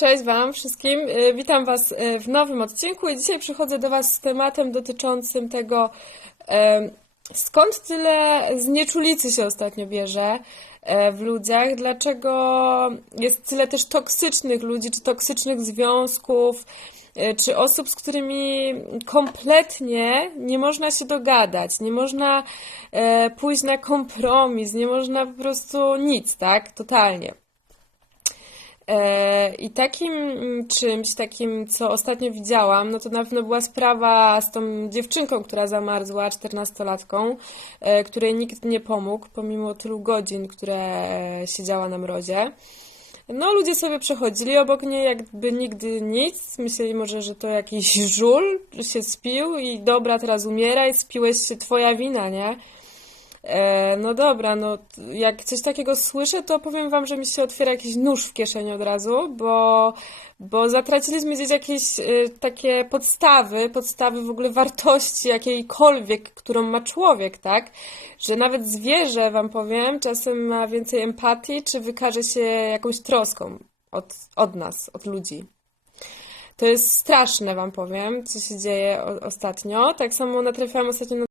Cześć Wam wszystkim. Y, Witam Was y, w nowym odcinku i dzisiaj przychodzę do Was z tematem dotyczącym tego, skąd tyle znieczulicy się ostatnio bierze e, w ludziach, dlaczego jest tyle też toksycznych ludzi, czy toksycznych związków, e, czy osób, z którymi kompletnie nie można się dogadać, nie można e, pójść na kompromis, nie można po prostu nic, tak? Totalnie. E, I takim czymś, takim, co ostatnio widziałam, no to na pewno była sprawa z tą dziewczynką, która zamarzła, 14-latką, e, której nikt nie pomógł, pomimo tylu godzin, które siedziała na mrozie. No, ludzie sobie przechodzili obok niej, jakby nigdy nic. Myśleli może, że to jakiś żul się spił i dobra, teraz umieraj, spiłeś się, twoja wina, nie? E, no dobra, no jak coś takiego słyszę, to powiem wam, że mi się otwiera jakiś nóż w kieszeni od razu, bo, bo zatraciliśmy gdzieś jakieś y, takie podstawy, podstawy w ogóle wartości jakiejkolwiek, którą ma człowiek, tak? Że nawet zwierzę, wam powiem, czasem ma więcej empatii, czy wykaże się jakąś troską od, od nas, od ludzi. To jest straszne, wam powiem, co się dzieje ostatnio. Tak samo natrafiłam ostatnio na